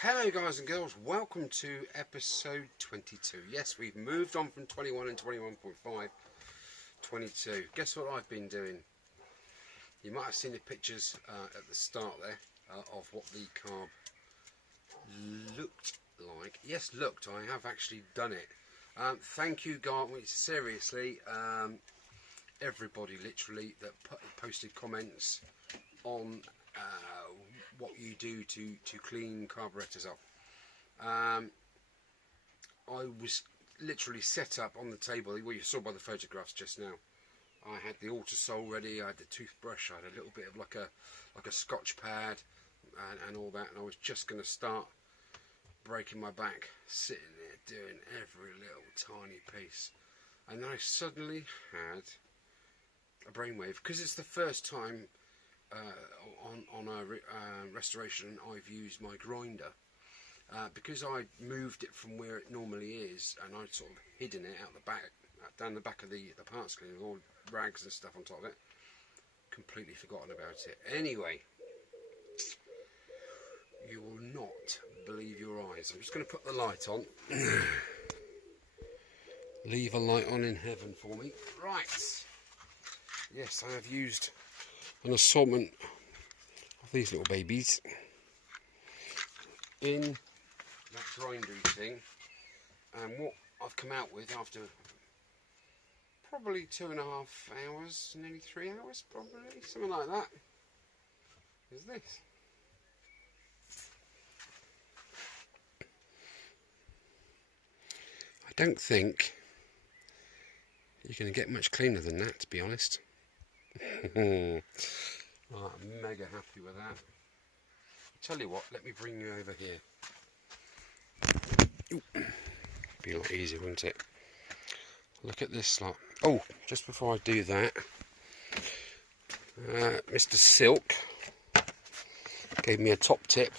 Hello guys and girls, welcome to episode 22. Yes, we've moved on from 21 and 21.5, 22. Guess what I've been doing? You might have seen the pictures at the start there of what the carb looked like. Yes, looked, I have actually done it. Thank you guys, seriously, everybody literally that posted comments on what you do to clean carburetors up. I was literally set up on the table, well, you saw by the photographs just now. I had the Autosol ready, I had the toothbrush, I had a little bit of like a scotch pad and all that, and I was just going to start breaking my back sitting there doing every little tiny piece, and then I suddenly had a brainwave, because it's the first time on a restoration I've used my grinder, because I moved it from where it normally is, and I'd sort of hidden it out the back, down the back of the parts cleaner with all rags and stuff on top of it. Completely forgotten about it. Anyway, you will not believe your eyes. I'm just going to put the light on. Leave a light on in heaven for me. Right. Yes, I have used an assortment of these little babies in that grindery thing, and what I've come out with after probably 2.5 hours, nearly 3 hours, probably something like that, is this. I don't think you're going to get much cleaner than that, to be honest. I'm mega happy with that. Tell you what, let me bring you over here. Ooh. Be a lot easier, wouldn't it? Look at this lot. Oh, just before I do that, Mr. Silk gave me a top tip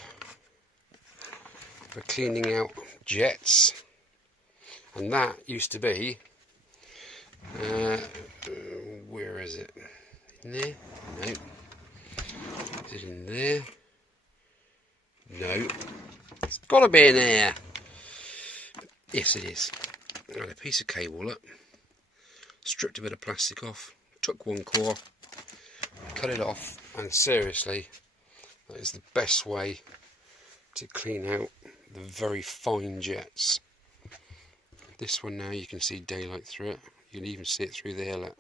for cleaning out jets, and that used to be, where is it? In there? No. Is it in there? No. It's got to be in there. Yes, it is. I had a piece of cable up, stripped a bit of plastic off, took one core, cut it off, and seriously, that is the best way to clean out the very fine jets. This one now, you can see daylight through it. You can even see it through there. Look.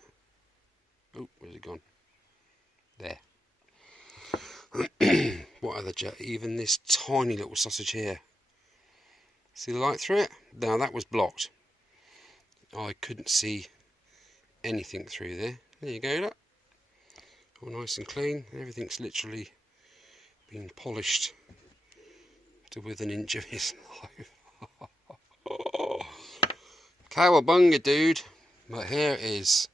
Oh, where's it gone? There. What other jet? Even this tiny little sausage here. See the light through it? Now that was blocked. I couldn't see anything through there. There you go, look. All nice and clean. Everything's literally been polished to within an inch of his life. Cowabunga, dude. But here is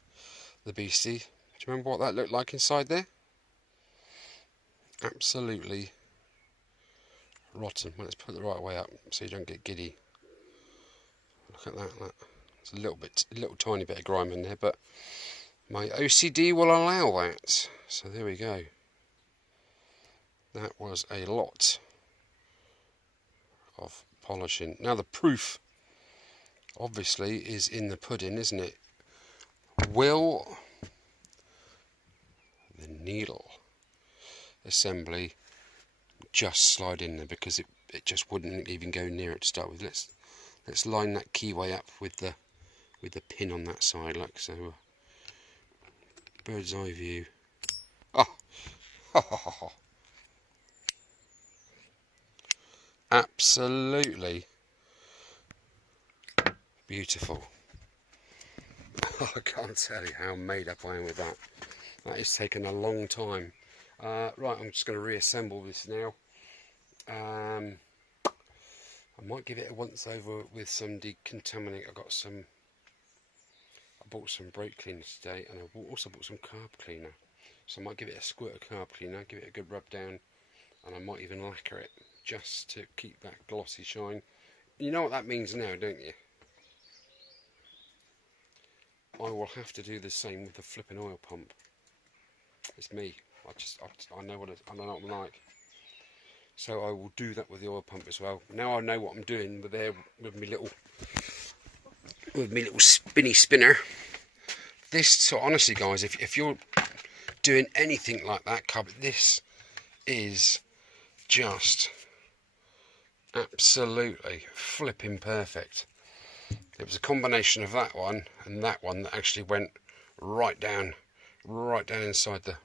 the beastie. Do you remember what that looked like inside there? Absolutely rotten. Well, let's put it the right way up so you don't get giddy. Look at that. Look. It's a little tiny bit of grime in there, but my OCD will allow that. So there we go. That was a lot of polishing. Now the proof obviously is in the pudding, isn't it? Will the needle assembly just slide in there, because it just wouldn't even go near it to start with. Let's line that keyway up with the pin on that side, like so. Bird's eye view. Oh. Absolutely beautiful. I can't tell you how made up I am with that. That has taken a long time. Right, I'm just going to reassemble this now. I might give it a once over with some decontaminant. I bought some brake cleaner today, and I also bought some carb cleaner. So I might give it a squirt of carb cleaner, give it a good rub down, and I might even lacquer it just to keep that glossy shine. You know what that means now, don't you? I will have to do the same with the flipping oil pump. It's me. I know what I'm like. So I will do that with the oil pump as well. Now I know what I'm doing with there with my little spinny spinner. This, so honestly guys, if you're doing anything like that, this is just absolutely flipping perfect. It was a combination of that one and that one that actually went right down inside the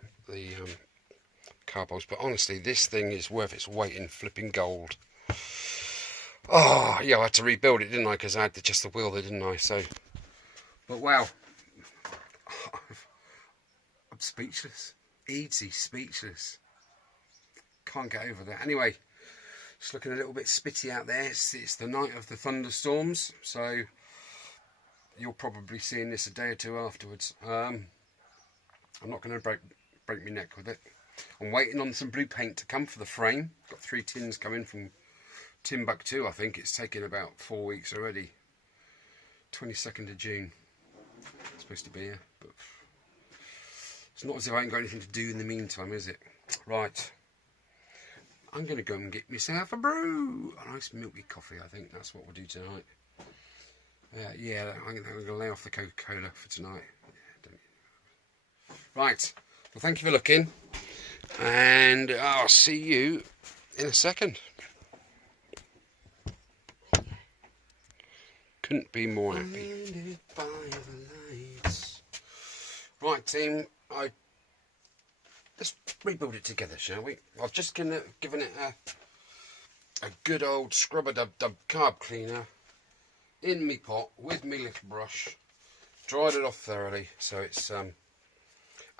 carboys. But honestly, this thing is worth its weight in flipping gold. Oh yeah, I had to rebuild it, didn't I? Because I had just the wheel there, didn't I? So, but wow, I'm speechless. Easy speechless. Can't get over that. Anyway, it's looking a little bit spitty out there. It's the night of the thunderstorms, so you're probably seeing this a day or two afterwards. I'm not going to break my neck with it. I'm waiting on some blue paint to come for the frame. Got 3 tins coming from Timbuktu. I think it's taken about 4 weeks already. 22nd of June. It's supposed to be here, but it's not as if I ain't got anything to do in the meantime, is it? Right. I'm going to go and get myself a brew. A nice milky coffee, I think that's what we'll do tonight. Yeah, I'm going to lay off the Coca-Cola for tonight. Yeah, right. Well, thank you for looking. And I'll see you in a second. Couldn't be more happy. Right, team. Let's rebuild it together, shall we? I've just given it a good old scrub-a-dub-dub carb cleaner in me pot with me little brush. Dried it off thoroughly, so it's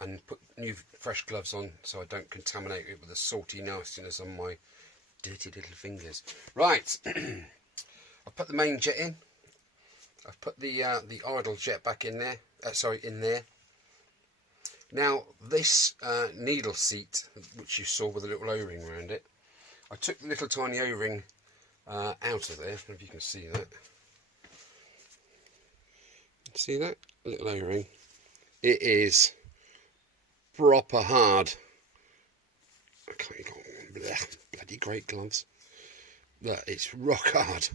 and put new fresh gloves on so I don't contaminate it with the salty nastiness on my dirty little fingers. Right, I've put the main jet in. I've put the idle jet back in there. In there. Now this needle seat, which you saw with a little O-ring around it, I took the little tiny O-ring out of there. I don't know if you can see that. See that little O-ring? It is proper hard. I can't even, bloody great gloves. Look, it's rock hard.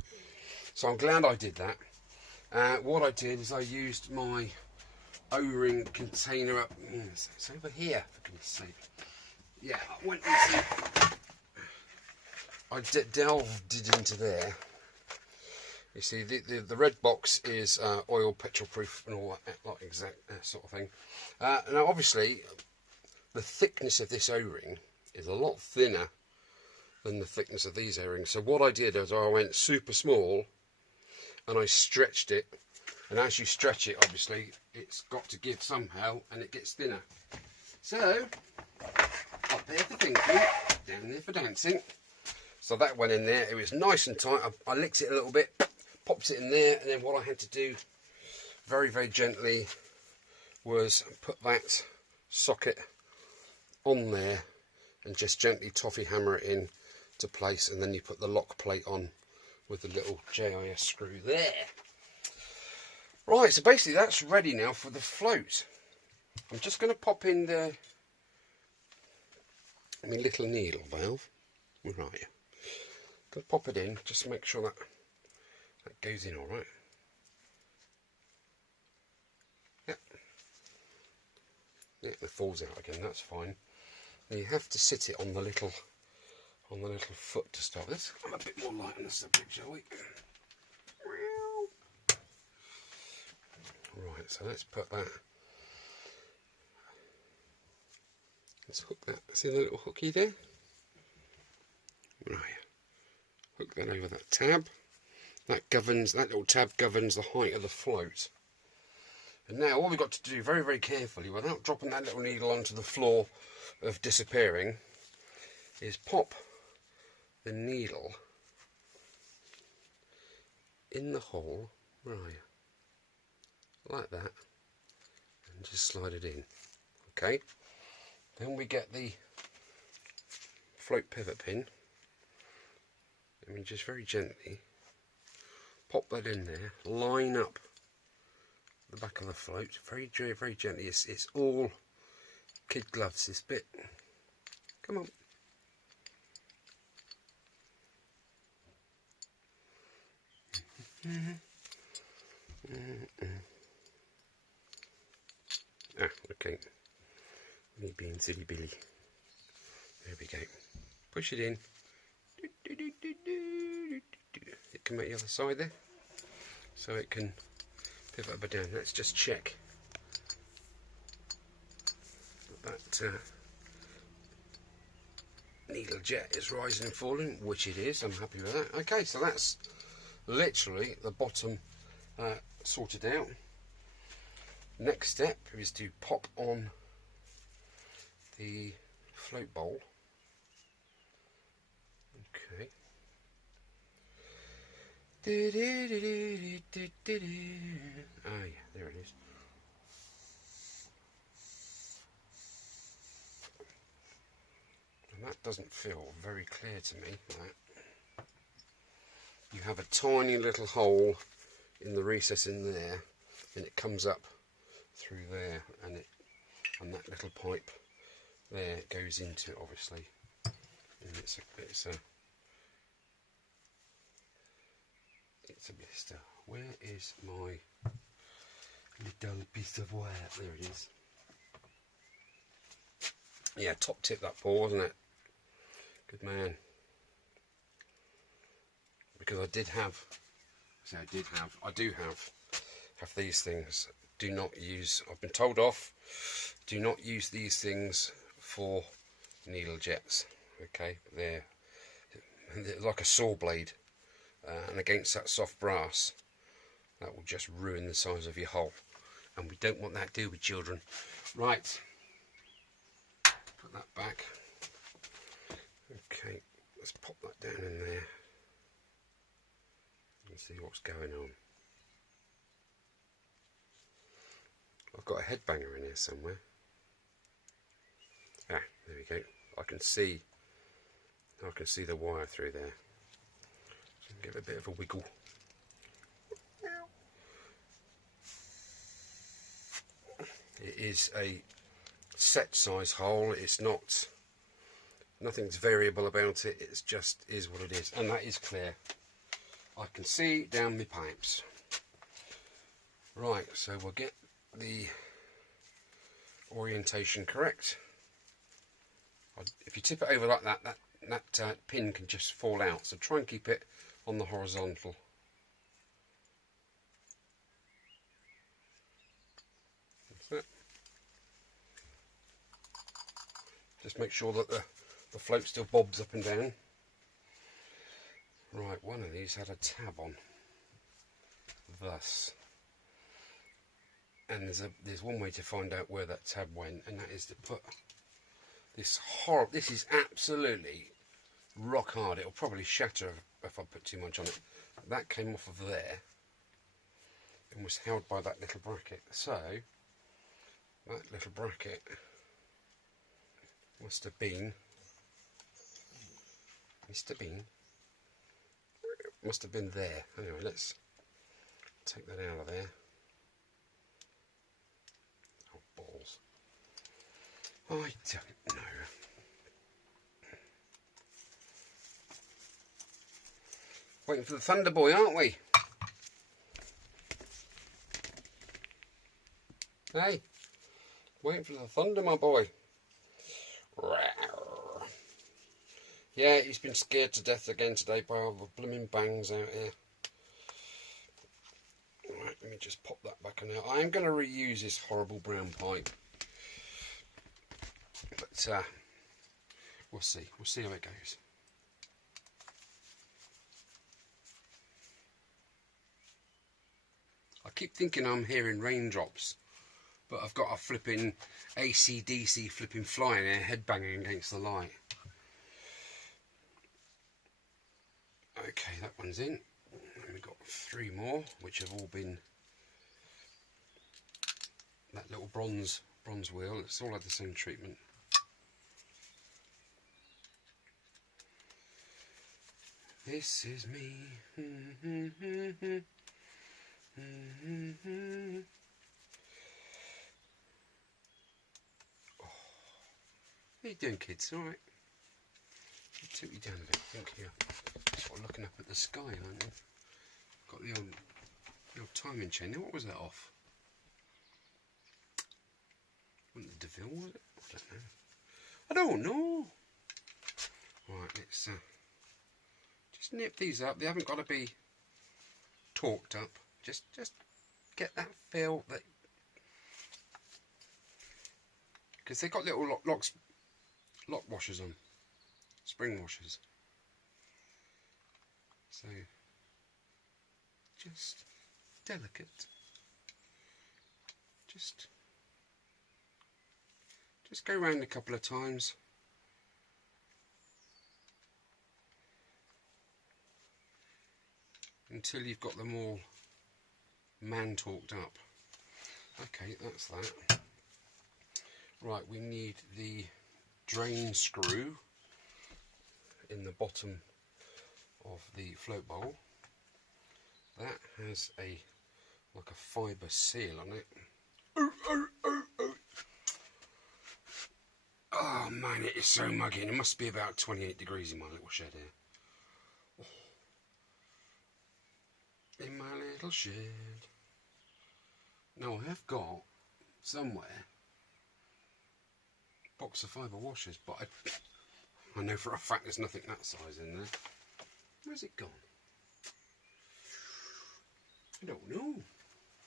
So I'm glad I did that. What I did is I used my O-ring container up. It's over here, for goodness sake. Yeah, I went into. I delved into there. You see, the red box is oil, petrol proof, and all that, like exact sort of thing. Now, obviously, the thickness of this O-ring is a lot thinner than the thickness of these O-rings. So what I did is I went super small, and I stretched it. And as you stretch it, obviously, it's got to give somehow, and it gets thinner. So, up there for thinking, down there for dancing. So that went in there. It was nice and tight. I licked it a little bit, popped it in there, and then what I had to do very, very gently was put that socket on there and just gently toffee hammer it in to place, and then you put the lock plate on with the little JIS screw there. Right, so basically that's ready now for the float. I'm just going to pop in my little needle valve. Where are you? Going to pop it in, just to make sure that goes in all right. Yep. Yeah, it falls out again. That's fine. Now you have to sit it on the little foot to start this. I'm a bit more light on the subject, shall we? Right, so let's put that. Let's hook that. See the little hooky there? Right. Hook that over that tab. That little tab governs the height of the float. And now what we've got to do very, very carefully, without dropping that little needle onto the floor of disappearing, is pop the needle in the hole, right, like that, and just slide it in. Okay, then we get the float pivot pin, and we just very gently pop that in there, line up the back of the float, very, very gently. It's all kid gloves, this bit. Come on. Ah, okay. Me being silly Billy. There we go. Push it in. It can make the other side there. So it can pivot up and down. Let's just check that needle jet is rising and falling, which it is. I'm happy with that. Okay, so that's literally the bottom sorted out. Next step is to pop on the float bowl. Okay. Oh yeah, there it is. And that doesn't feel very clear to me. That. You have a tiny little hole in the recess in there, and it comes up through there, and that little pipe there goes into it, obviously. And it's a blister. Where is my little piece of wire? There it is. Yeah, top tip that Paul, wasn't it? Good man. Because I do have these things. Do not use, I've been told off, do not use these things for needle jets. Okay, they're like a saw blade, and against that soft brass, that will just ruin the size of your hole, and we don't want that, do we, children? Right, put that back. Okay, let's pop that down in there and see what's going on. I've got a head banger in here somewhere. Ah, there we go. I can see the wire through there. So give it a bit of a wiggle. It is a set size hole. It's not, nothing's variable about it. It's just is what it is, and that is clear. I can see down my pipes. Right, so we'll get the orientation correct. If you tip it over like that, that pin can just fall out, so try and keep it on the horizontal. That's it. Just make sure that the float still bobs up and down. Right, one of these had a tab on, thus. And there's one way to find out where that tab went, and that is to put this horrible, this is absolutely rock hard. It'll probably shatter if I put too much on it. That came off of there and was held by that little bracket. So that little bracket must have been there. Anyway, let's take that out of there. Oh, balls. I don't know. Waiting for the Thunder Boy, aren't we? Hey, waiting for the thunder, my boy. Yeah, he's been scared to death again today by all the blooming bangs out here. Right, let me just pop that back on there. I am going to reuse this horrible brown pipe. But we'll see. We'll see how it goes. I keep thinking I'm hearing raindrops, but I've got a flipping AC/DC flipping flying air head banging against the light. Okay, that one's in. And we've got 3 more, which have all been that little bronze wheel. It's all had the same treatment. This is me. Oh. How you doing, kids? All right. Toot you down a bit. Thank you. Sort of looking up at the sky, aren't you? got the old timing chain. Now, what was that off? Wasn't the DeVille, was it? I don't know. Right, let's just nip these up. They haven't got to be torqued up. Just get that feel that, because they've got little lock washers on, spring washers. So just delicate. Just go round a couple of times. Until you've got them all man-torqued up. Okay, that's that. Right, we need the drain screw in the bottom of the float bowl. That has like a fibre seal on it. Oh man, it is so muggy, and it must be about 28 degrees in my little shed here. In my little shed. Now I have got somewhere a box of fibre washers, but I know for a fact there's nothing that size in there. Where's it gone? I don't know.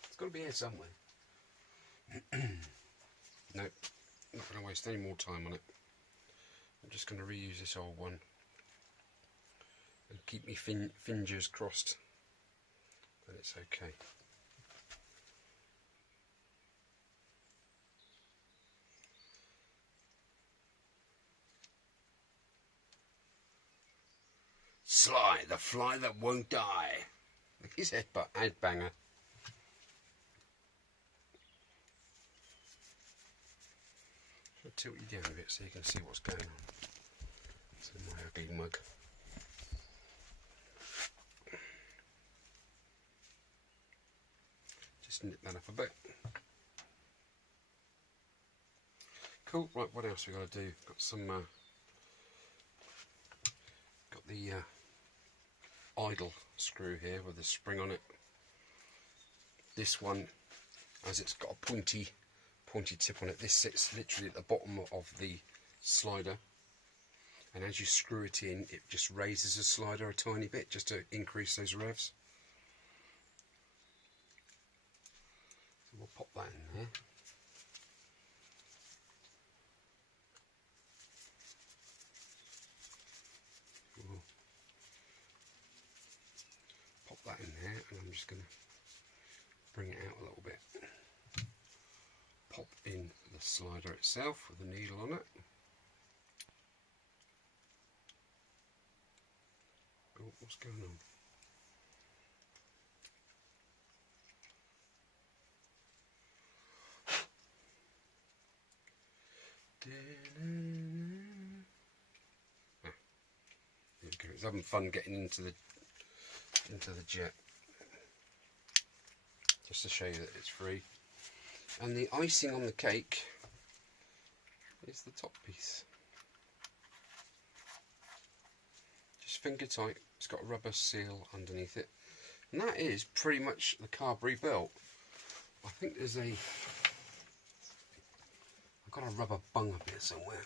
It's got to be here somewhere. Nope, not going to waste any more time on it. I'm just going to reuse this old one and keep me fingers crossed that it's okay. Sly, the fly that won't die. Look at his head banger. I'll tilt you down a bit so you can see what's going on. It's in my ugly mug. Just nip that up a bit. Cool. Right, what else we got to do? Got some. Got the idle screw here with a spring on it. This one, as it's got a pointy tip on it, this sits literally at the bottom of the slider, and as you screw it in, it just raises the slider a tiny bit just to increase those revs. So we'll pop that in there. We'll pop that in there, and I'm just going to bring it out a little bit. Pop in the slider itself with a needle on it. Oh, what's going on? Ah, there we go. It's having fun getting into the jet. Just to show you that it's free. And the icing on the cake is the top piece. Just finger tight. It's got a rubber seal underneath it. And that is pretty much the carb rebuilt. I think there's I've got a rubber bung up here somewhere.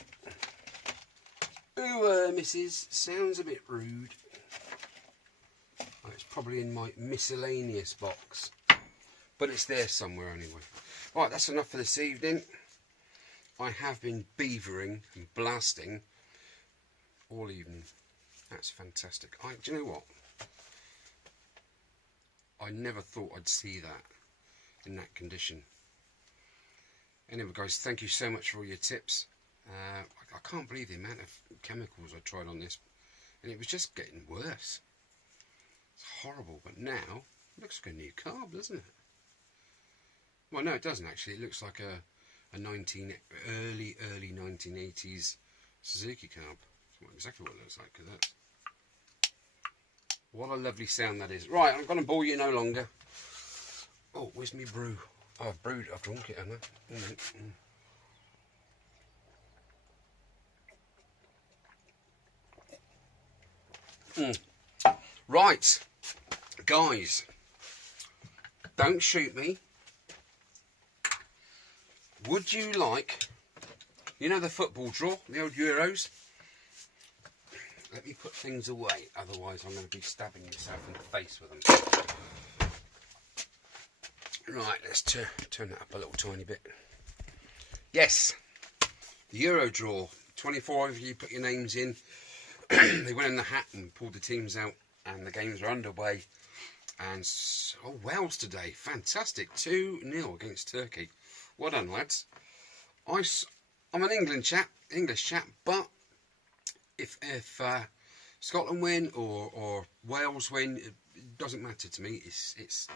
Ooh, missus, sounds a bit rude. Oh, it's probably in my miscellaneous box. But it's there somewhere anyway. Right, that's enough for this evening. I have been beavering and blasting all evening. That's fantastic. Do you know what? I never thought I'd see that in that condition. Anyway, guys, thank you so much for all your tips. I can't believe the amount of chemicals I tried on this, and it was just getting worse. It's horrible, but now it looks like a new carb, doesn't it? Well, no, it doesn't actually. It looks like a early 1980s Suzuki carb. That's exactly what it looks like. That's what a lovely sound that is. Right, I'm going to bore you no longer. Oh, where's me brew? Oh, I've brewed. I've drunk it, haven't I? Right, guys. don't shoot me. Would you like, you know the football draw, the old Euros? Let me put things away, otherwise I'm going to be stabbing myself in the face with them. Right, let's turn that up a little tiny bit. Yes, the Euro draw. 24 of you put your names in. They went in the hat and pulled the teams out, and the games are underway. And oh, Wales today, fantastic, 2-0 against Turkey. Well done, lads. I'm an English chap, but if Scotland win or Wales win, it doesn't matter to me. It's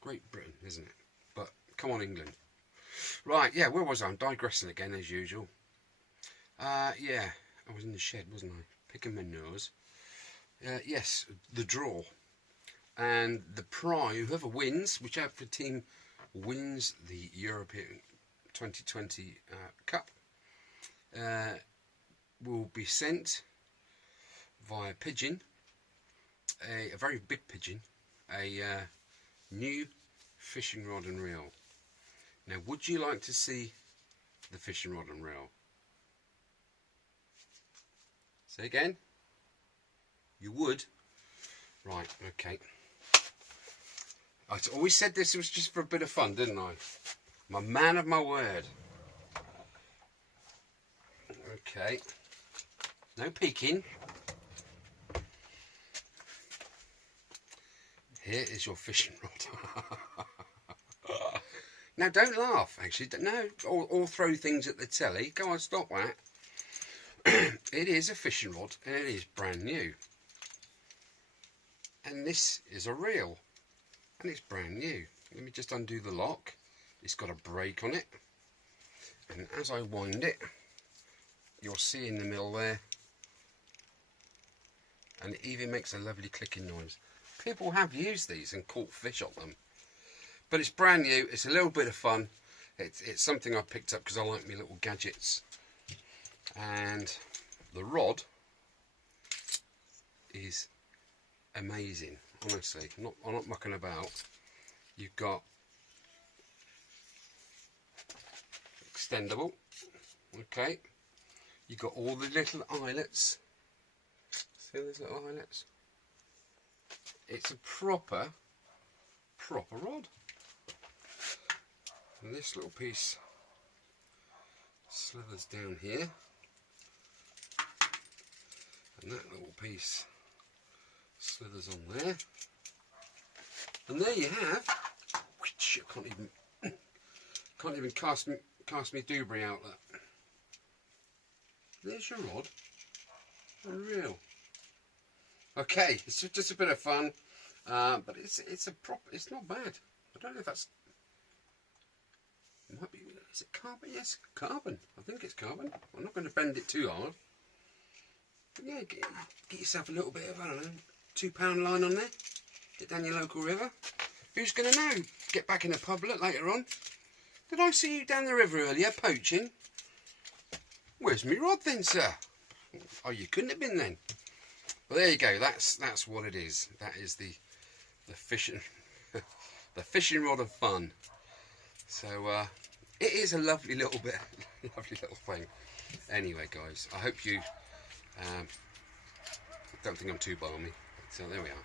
Great Britain, isn't it? But come on, England. Right, yeah, where was I? I'm digressing again, as usual. Yeah, I was in the shed, wasn't I? Picking my nose. Yes, the draw. And the prize, whoever wins, whichever team wins the European 2020 Cup, will be sent via pigeon, a very big pigeon, a new fishing rod and reel. Now, would you like to see the fishing rod and reel? Say again? You would? Right, okay. I always said this was just for a bit of fun, didn't I? I'm a man of my word. Okay. No peeking. Here is your fishing rod. Now, don't laugh, actually. No, or throw things at the telly. Go on, stop that. It is a fishing rod, and it is brand new. And this is a reel, and it's brand new. Let me just undo the lock. It's got a brake on it. And as I wind it, you'll see in the middle there, and it even makes a lovely clicking noise. People have used these and caught fish on them. But it's brand new, it's a little bit of fun. It's something I picked up because I like my little gadgets. And the rod is amazing, honestly. I'm not mucking about. You've got extendable, okay. You've got all the little eyelets. See those little eyelets? It's a proper rod. And this little piece slithers down here, and that little piece slithers on there, and there you have. Which I can't even cast me Dewberry out. That. There's your rod. Unreal. Okay, it's just a bit of fun, but it's not bad. I don't know if that's. Might be, is it carbon? Yes, carbon. I think it's carbon. I'm not going to bend it too hard. But yeah, get yourself a little bit of, I don't know, £2 line on there. Get down your local river. Who's going to know? Get back in the pub later on. Did I see you down the river earlier poaching? Where's me rod then, sir? Oh, you couldn't have been then. Well, there you go. That's what it is. That is the fishing the fishing rod of fun. So it is a lovely little thing. Anyway, guys, I hope you don't think I'm too balmy. So there we are.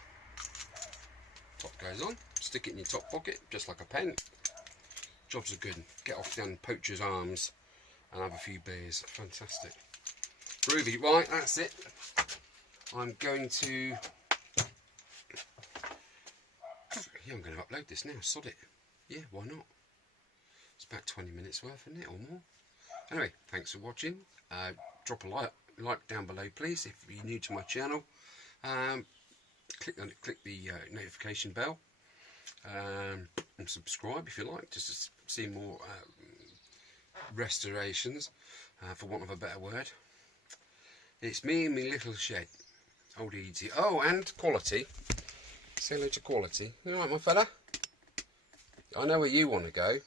Top goes on. Stick it in your top pocket, just like a pen. Jobs are good. Get off down poacher's arms and have a few beers. Fantastic. Groovy. Right, that's it. I'm going to. Yeah, I'm going to upload this now. Sod it. Yeah, why not? It's about 20 minutes worth, isn't it, or more? Anyway, thanks for watching. Drop a like down below, please, if you're new to my channel. Click the notification bell, and subscribe if you like, just to see more restorations, for want of a better word. It's me and my little shed, old Edie. Oh, and Quality. Say hello to Quality. You alright, my fella? I know where you want to go,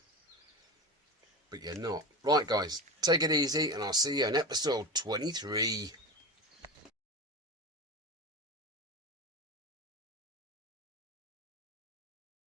but you're not. Right, guys, take it easy, and I'll see you in episode 23.